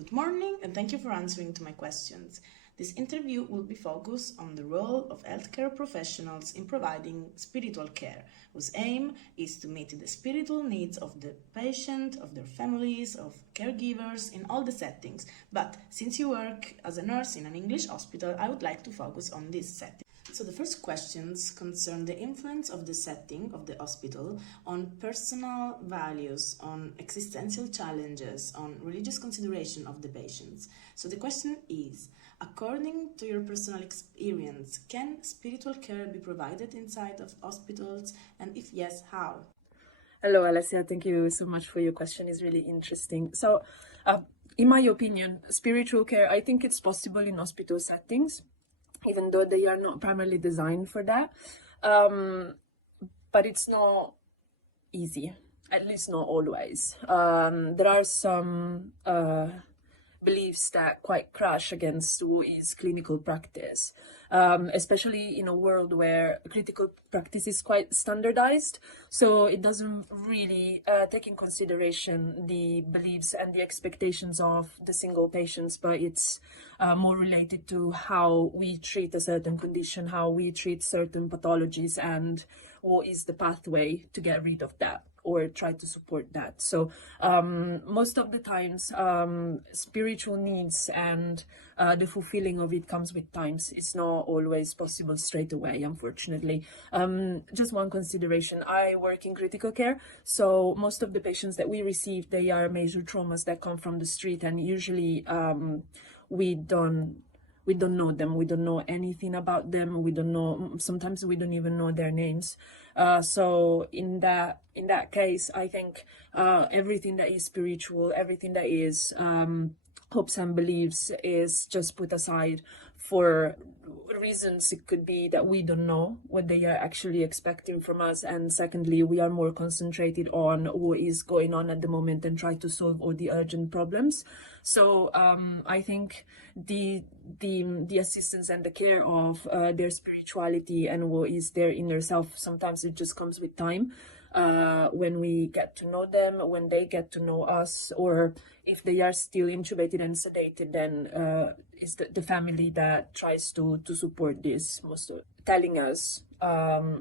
Good morning and thank you for answering to my questions. This interview will be focused on the role of healthcare professionals in providing spiritual care, whose aim is to meet the spiritual needs of the patient, of their families, of caregivers in all the settings. But since you work as a nurse in an English hospital, I would like to focus on this setting. So the first questions concern the influence of the setting of the hospital on personal values, on existential challenges, on religious consideration of the patients. So the question is, according to your personal experience, can spiritual care be provided inside of hospitals? And if yes, how? Hello, Alessia. Thank you so much for your question. It's really interesting. So, in my opinion, spiritual care, I think it's possible in hospital settings, even though they are not primarily designed for that. But it's not easy, at least not always. There are some beliefs that quite crash against what is clinical practice, especially in a world where critical practice is quite standardized. So it doesn't really take in consideration the beliefs and the expectations of the single patients, but it's more related to how we treat a certain condition, how we treat certain pathologies, and what is the pathway to get rid of that or try to support that. So most of the times spiritual needs and the fulfilling of it comes with times. It's not always possible straight away, unfortunately. Just one consideration, I work in critical care, so most of the patients that we receive, they are major traumas that come from the street, and usually we don't know them. We don't know anything about them. We don't know, sometimes we don't even know their names. So in that case, I think everything that is spiritual, everything that is hopes and beliefs is just put aside for reasons. It could be that we don't know what they are actually expecting from us, and secondly, we are more concentrated on what is going on at the moment and try to solve all the urgent problems. So I think the assistance and the care of their spirituality and what is their inner self, sometimes it just comes with time. When we get to know them, when they get to know us, or if they are still intubated and sedated, then it's the family that tries to support this, most of telling us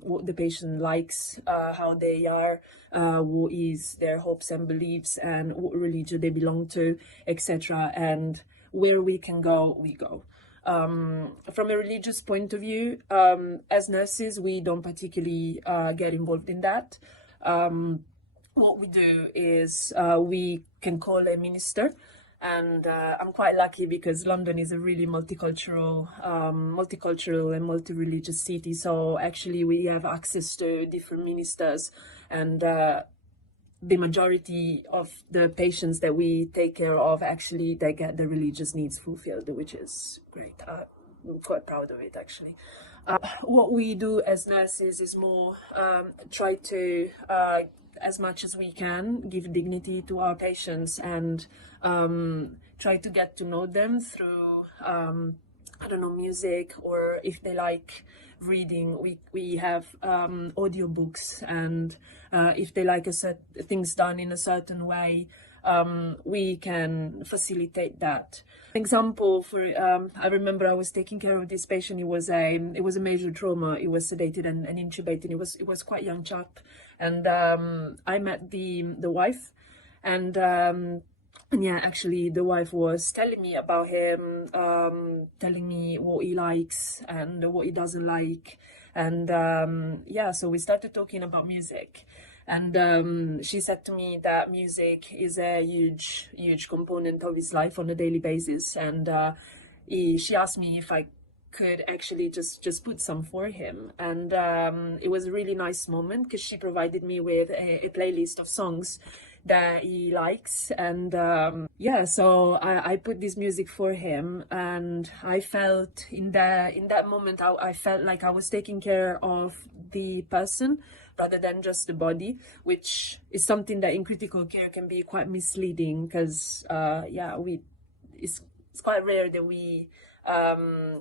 what the patient likes, how they are, what is their hopes and beliefs, and what religion they belong to, etc. And where we can go, we go. From a religious point of view, as nurses, we don't particularly get involved in that. What we do is we can call a minister, and I'm quite lucky because London is a really multicultural and multi-religious city. So actually we have access to different ministers, and the majority of the patients that we take care of, actually they get the religious needs fulfilled, which is great. I'm quite proud of it, actually. What we do as nurses is more try to, as much as we can, give dignity to our patients and try to get to know them through, I don't know, music, or if they like reading, we have audiobooks, and if they like things done in a certain way, we can facilitate that. Example, for I remember I was taking care of this patient. It was a major trauma. It was sedated and intubated. It was quite young chap, and I met the wife, and yeah, actually the wife was telling me about him, telling me what he likes and what he doesn't like, and yeah, so we started talking about music. And she said to me that music is a huge component of his life on a daily basis. And she asked me if I could actually just put some for him. And it was a really nice moment because she provided me with a playlist of songs that he likes. And yeah, so I put this music for him, and I felt in that moment, I felt like I was taking care of the person rather than just the body, which is something that in critical care can be quite misleading, because yeah, it's quite rare that we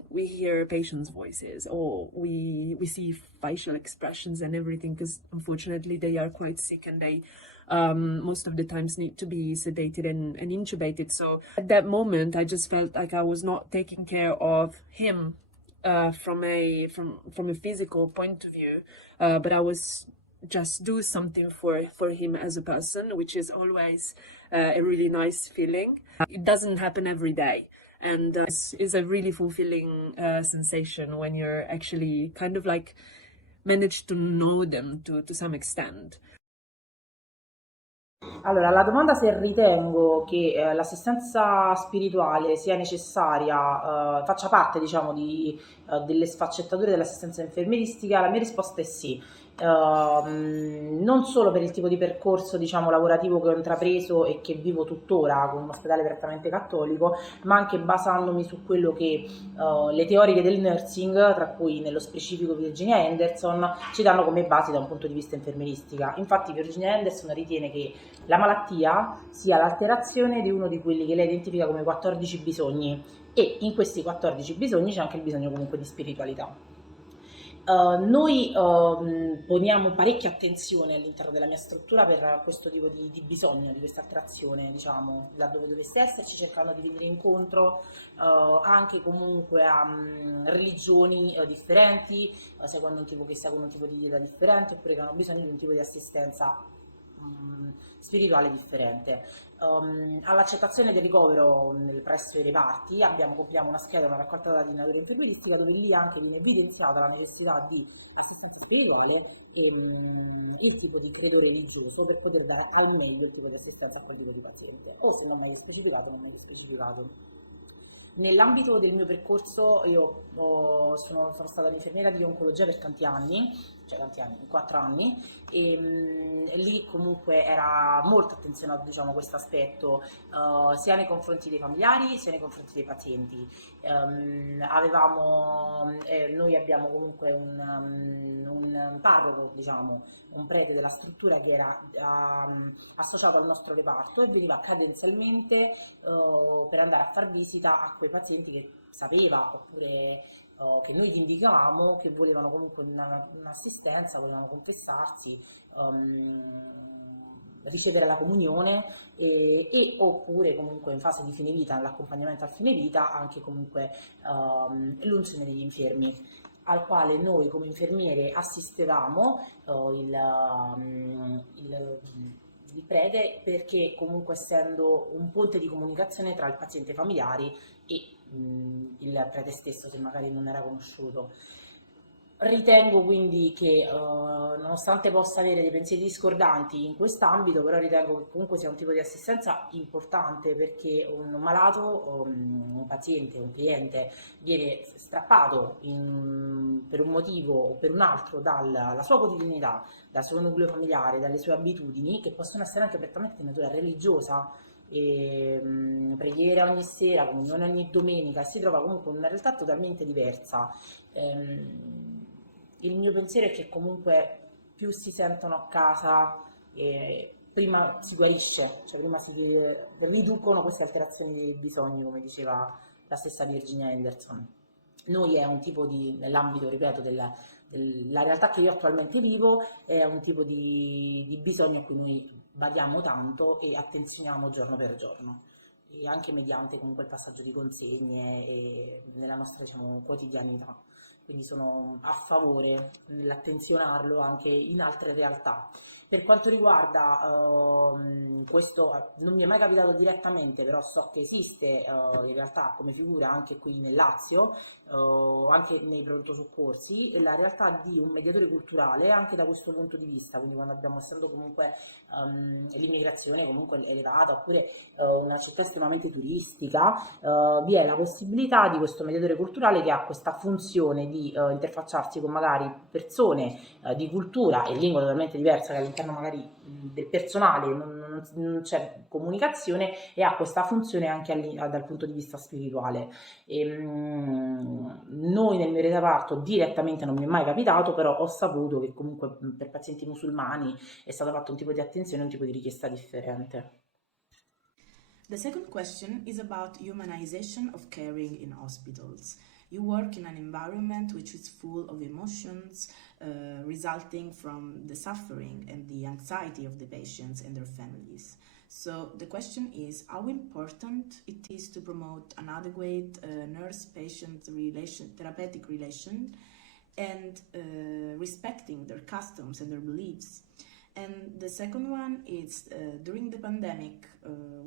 we hear patients' voices, or we see facial expressions and everything, because unfortunately they are quite sick, and they most of the times need to be sedated and intubated. So at that moment, I just felt like I was not taking care of him from a physical point of view, but I was just do something for him as a person, which is always a really nice feeling. It doesn't happen every day, and it's a really fulfilling sensation when you're actually kind of like managed to know them to some extent. Allora, la domanda se ritengo che l'assistenza spirituale sia necessaria, faccia parte, diciamo, delle sfaccettature dell'assistenza infermieristica, la mia risposta è sì. Non solo per il tipo di percorso, diciamo, lavorativo che ho intrapreso e che vivo tuttora con un ospedale prettamente cattolico, ma anche basandomi su quello che le teoriche del nursing, tra cui nello specifico Virginia Henderson, ci danno come basi da un punto di vista infermieristica. Infatti Virginia Henderson ritiene che la malattia sia l'alterazione di uno di quelli che lei identifica come 14 bisogni, e in questi 14 bisogni c'è anche il bisogno comunque di spiritualità. Noi poniamo parecchia attenzione all'interno della mia struttura per questo tipo di bisogno, di questa attrazione, diciamo, laddove dovesse esserci, cercando di venire incontro anche comunque a religioni differenti, seguendo un tipo che seguono un tipo di dieta differente, oppure che hanno bisogno di un tipo di assistenza spirituale differente. All'accettazione del ricovero presso i reparti compiamo una scheda, una raccolta dati di natura infermieristica, dove lì anche viene evidenziata la necessità di assistenza spirituale e il tipo di credo religioso, per poter dare al meglio il tipo di assistenza a quel tipo di paziente, o se non meglio specificato, non meglio specificato. Nell'ambito del mio percorso io sono stata un'infermiera di oncologia per tanti anni, 4 anni, e lì comunque era molto attenzionato, diciamo, questo aspetto, sia nei confronti dei familiari sia nei confronti dei pazienti. Noi abbiamo comunque un parroco, diciamo, un prete della struttura che era associato al nostro reparto e veniva cadenzialmente per andare a far visita a quei pazienti che sapeva, oppure che noi gli indicavamo, che volevano comunque un'assistenza, volevano confessarsi, ricevere la comunione e oppure comunque in fase di fine vita, nell'accompagnamento al fine vita, anche comunque l'unzione degli infermi, al quale noi come infermiere assistevamo il prete, perché comunque essendo un ponte di comunicazione tra il paziente familiari e il prete stesso, se magari non era conosciuto. Ritengo quindi che nonostante possa avere dei pensieri discordanti in quest'ambito, però ritengo che comunque sia un tipo di assistenza importante, perché un malato, un paziente, un cliente viene strappato per un motivo o per un altro dalla sua quotidianità, dal suo nucleo familiare, dalle sue abitudini, che possono essere anche prettamente di natura religiosa, preghiera ogni sera, comunione ogni domenica, e si trova comunque in una realtà totalmente diversa. Il mio pensiero è che comunque più si sentono a casa, prima si guarisce, cioè prima si riducono queste alterazioni dei bisogni, come diceva la stessa Virginia Henderson. Noi è un tipo nell'ambito, ripeto, la realtà che io attualmente vivo, è un tipo di bisogno a cui noi badiamo tanto e attenzioniamo giorno per giorno, e anche mediante comunque il passaggio di consegne e nella nostra, diciamo, quotidianità. Quindi sono a favore nell'attenzionarlo anche in altre realtà. Per quanto riguarda questo, non mi è mai capitato direttamente, però so che esiste in realtà come figura anche qui nel Lazio, anche nei pronto soccorsi, e la realtà di un mediatore culturale anche da questo punto di vista, quindi quando abbiamo, essendo comunque l'immigrazione comunque elevata, oppure una città estremamente turistica, vi è la possibilità di questo mediatore culturale che ha questa funzione di interfacciarsi con magari persone di cultura e lingua totalmente diversa, che all'interno magari del personale non c'è comunicazione, e ha questa funzione anche dal punto di vista spirituale. Noi nel mio reparto direttamente non mi è mai capitato, però ho saputo che comunque per pazienti musulmani è stato fatto un tipo di attenzione, un tipo di richiesta differente. The second question is about humanization of caring in hospitals. You work in an environment which is full of emotions resulting from the suffering and the anxiety of the patients and their families. So the question is how important it is to promote an adequate nurse-patient relation, therapeutic relation, and respecting their customs and their beliefs. And the second one is during the pandemic,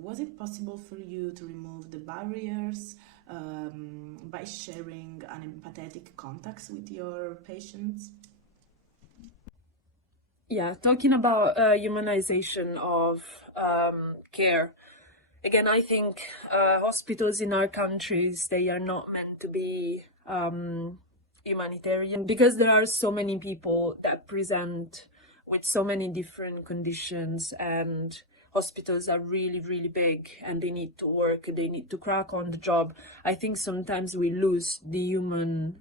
was it possible for you to remove the barriers by sharing an empathetic contacts with your patients? Yeah, talking about humanization of care. Again, I think hospitals in our countries, they are not meant to be humanitarian, because there are so many people that present with so many different conditions, and hospitals are really, really big, and they need to work, they need to crack on the job. I think sometimes we lose the human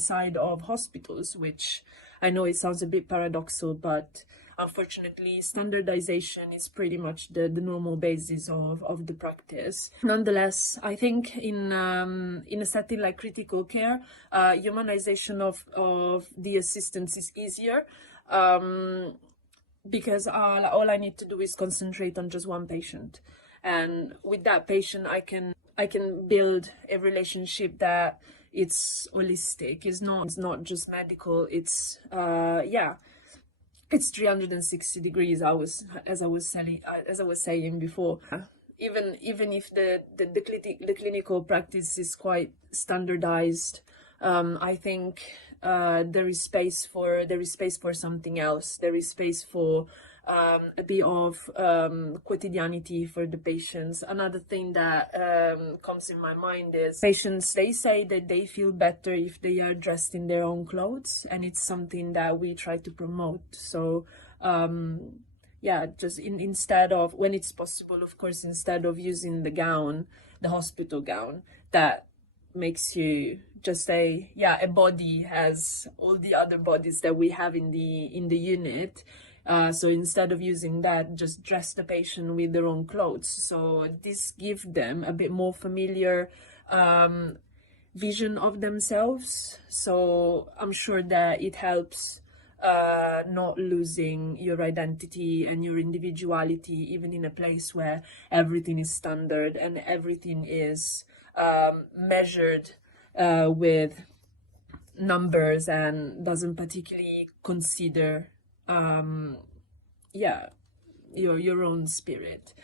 side of hospitals, which I know it sounds a bit paradoxical, but unfortunately, standardization is pretty much the normal basis of the practice. Nonetheless, I think in a setting like critical care, humanization of the assistants is easier, because all I need to do is concentrate on just one patient, and with that patient, I can build a relationship that it's holistic. It's not just medical. It's it's 360 degrees. As I was saying before. Even if the clinical practice is quite standardized, I think there is space for something else. There is space for a bit of quotidianity for the patients. Another thing that comes in my mind is patients, they say that they feel better if they are dressed in their own clothes, and it's something that we try to promote. So just instead of, when it's possible, of course, instead of using the hospital gown that makes you just say, a body has all the other bodies that we have in the unit. So instead of using that, just dress the patient with their own clothes. So this gives them a bit more familiar vision of themselves. So I'm sure that it helps not losing your identity and your individuality, even in a place where everything is standard and everything is measured with numbers and doesn't particularly consider your own spirit.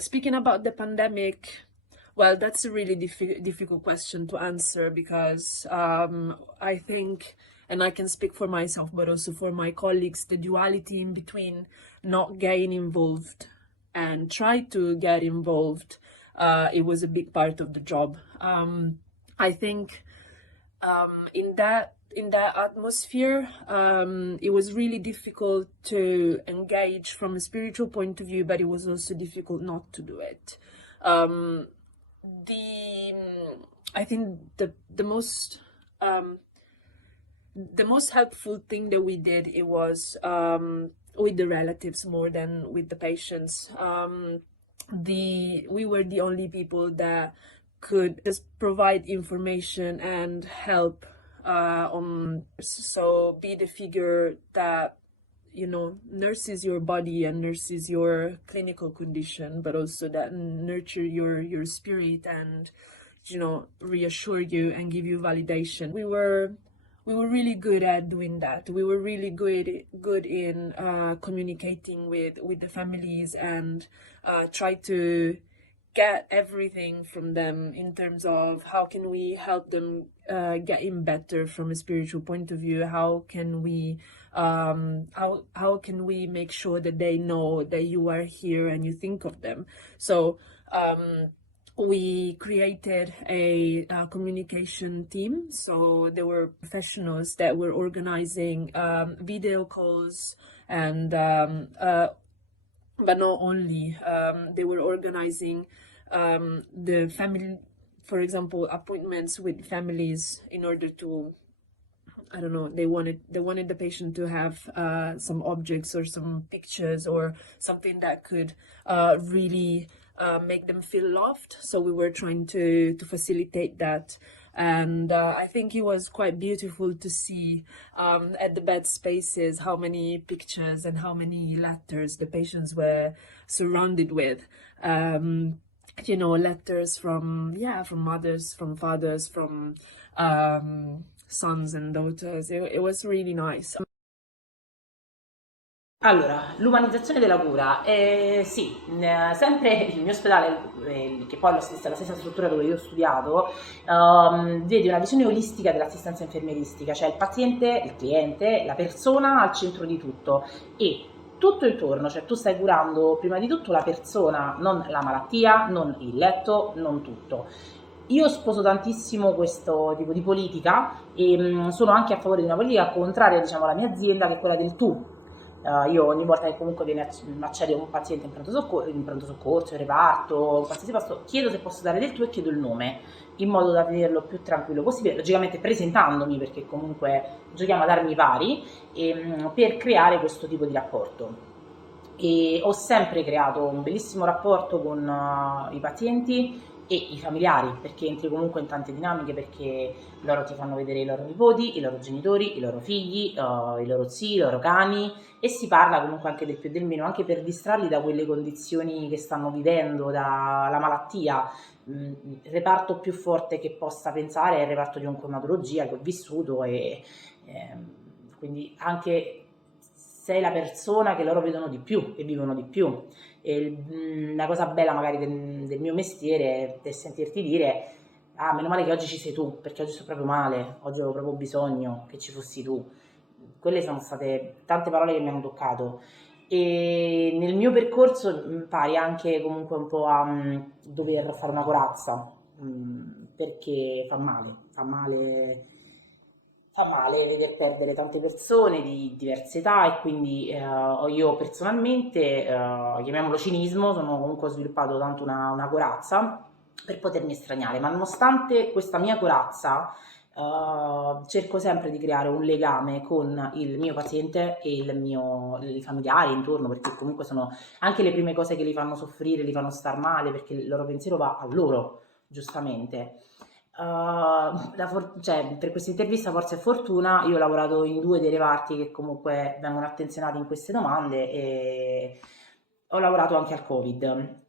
Speaking about the pandemic, well, that's a really difficult question to answer, because I think, and I can speak for myself, but also for my colleagues, the duality in between not getting involved and try to get involved, it was a big part of the job. I think in that atmosphere, it was really difficult to engage from a spiritual point of view, but it was also difficult not to do it. I think the most helpful thing that we did, it was with the relatives more than with the patients. We were the only people that could just provide information and help so be the figure that nurses your body and nurses your clinical condition, but also that nurture your spirit and reassure you and give you validation. We were really good at doing that. We were really good in communicating with the families and try to get everything from them in terms of how can we help them getting better from a spiritual point of view. How can we make sure that they know that you are here and you think of them? So we created a communication team. So there were professionals that were organizing video calls and but not only, they were organizing the family, for example, appointments with families in order to I don't know, they wanted the patient to have some objects or some pictures or something that could really make them feel loved. So we were trying to facilitate that. And I think it was quite beautiful to see at the bed spaces how many pictures and how many letters the patients were surrounded with. Letters from mothers, from fathers, from sons and daughters. It was really nice. Allora, l'umanizzazione della cura, sì, sempre il mio ospedale, che poi è la stessa struttura dove io ho studiato, vede una visione olistica dell'assistenza infermieristica, cioè il paziente, il cliente, la persona al centro di tutto e tutto intorno, cioè tu stai curando prima di tutto la persona, non la malattia, non il letto, non tutto. Io sposo tantissimo questo tipo di politica e sono anche a favore di una politica contraria, diciamo, alla mia azienda, che è quella del tu. Io ogni volta che comunque accede un paziente in pronto soccorso, in reparto, in qualsiasi posto, chiedo se posso dare del tu e chiedo il nome, in modo da tenerlo più tranquillo possibile, logicamente presentandomi, perché comunque giochiamo ad armi pari, per creare questo tipo di rapporto. E ho sempre creato un bellissimo rapporto con i pazienti e i familiari, perché entri comunque in tante dinamiche, perché loro ti fanno vedere i loro nipoti, i loro genitori, i loro figli, i loro zii, i loro cani, e si parla comunque anche del più e del meno, anche per distrarli da quelle condizioni che stanno vivendo, dalla malattia. Il reparto più forte che possa pensare è il reparto di oncohematologia, che ho vissuto, e quindi anche sei la persona che loro vedono di più e vivono di più. E la cosa bella magari del mio mestiere è sentirti dire: ah, meno male che oggi ci sei tu, perché oggi sto proprio male, oggi avevo proprio bisogno che ci fossi tu. Quelle sono state tante parole che mi hanno toccato. E nel mio percorso pari anche comunque un po' a dover fare una corazza, perché fa male veder perdere tante persone di diverse età, e quindi io personalmente, chiamiamolo cinismo, ho sviluppato tanto una corazza per potermi estraniare, ma nonostante questa mia corazza cerco sempre di creare un legame con il mio paziente e i familiari intorno, perché comunque sono anche le prime cose che li fanno soffrire, li fanno star male, perché il loro pensiero va a loro, giustamente. Cioè, per questa intervista forse è fortuna, io ho lavorato in 2 dei reparti che comunque vengono attenzionati in queste domande, e ho lavorato anche al Covid.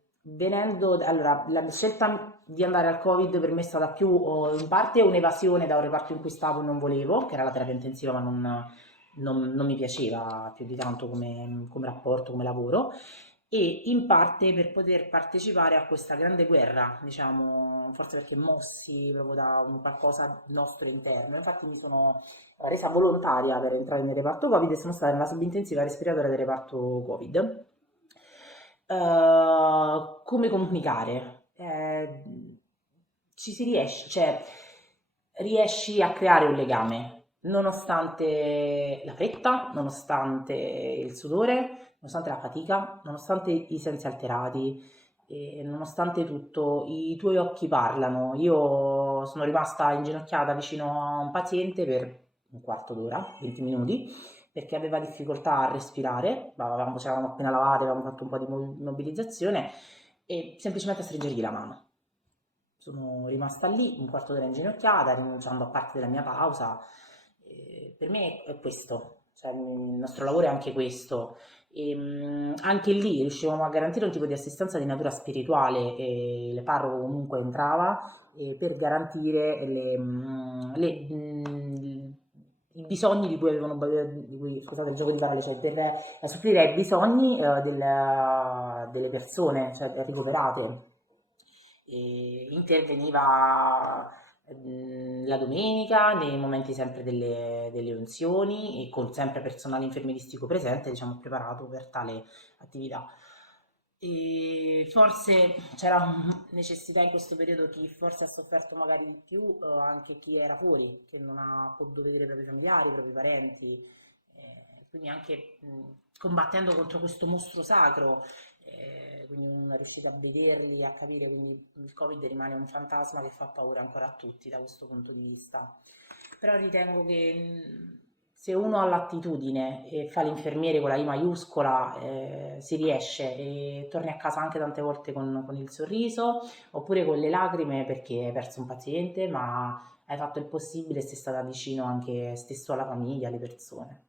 Allora, la scelta di andare al Covid per me è stata più in parte un'evasione da un reparto in cui stavo e non volevo, che era la terapia intensiva, ma non mi piaceva più di tanto come rapporto, come lavoro, e in parte per poter partecipare a questa grande guerra, diciamo, forse perché mossi proprio da un qualcosa nostro interno. Infatti mi sono resa volontaria per entrare nel reparto Covid e sono stata nella subintensiva respiratoria del reparto Covid. Come comunicare? Ci si riesce, cioè riesci a creare un legame, nonostante la fretta, nonostante il sudore, nonostante la fatica, nonostante i sensi alterati, e nonostante tutto, i tuoi occhi parlano. Io sono rimasta inginocchiata vicino a un paziente per un quarto d'ora, 20 minuti, perché aveva difficoltà a respirare, ci eravamo appena lavate, avevamo fatto un po' di mobilizzazione, e semplicemente a stringergli la mano. Sono rimasta lì un quarto d'ora inginocchiata, rinunciando a parte della mia pausa. Per me è questo, cioè il nostro lavoro è anche questo. E anche lì riuscivamo a garantire un tipo di assistenza di natura spirituale, e il parroco comunque entrava per garantire i bisogni di cui avevano, scusate il gioco di parole, cioè per supplire ai bisogni delle persone, cioè ricoverate. E interveniva la domenica nei momenti sempre delle unzioni, e con sempre personale infermieristico presente, diciamo, preparato per tale attività. E forse c'era necessità in questo periodo, chi forse ha sofferto magari di più, anche chi era fuori, che non ha potuto vedere i propri familiari, i propri parenti, quindi anche combattendo contro questo mostro sacro, quindi non è riuscita a vederli, a capire, quindi il Covid rimane un fantasma che fa paura ancora a tutti da questo punto di vista. Però ritengo che se uno ha l'attitudine e fa l'infermiere con la I maiuscola, si riesce e torni a casa anche tante volte con il sorriso, oppure con le lacrime perché hai perso un paziente, ma hai fatto il possibile e sei stata vicino anche stesso alla famiglia, alle persone.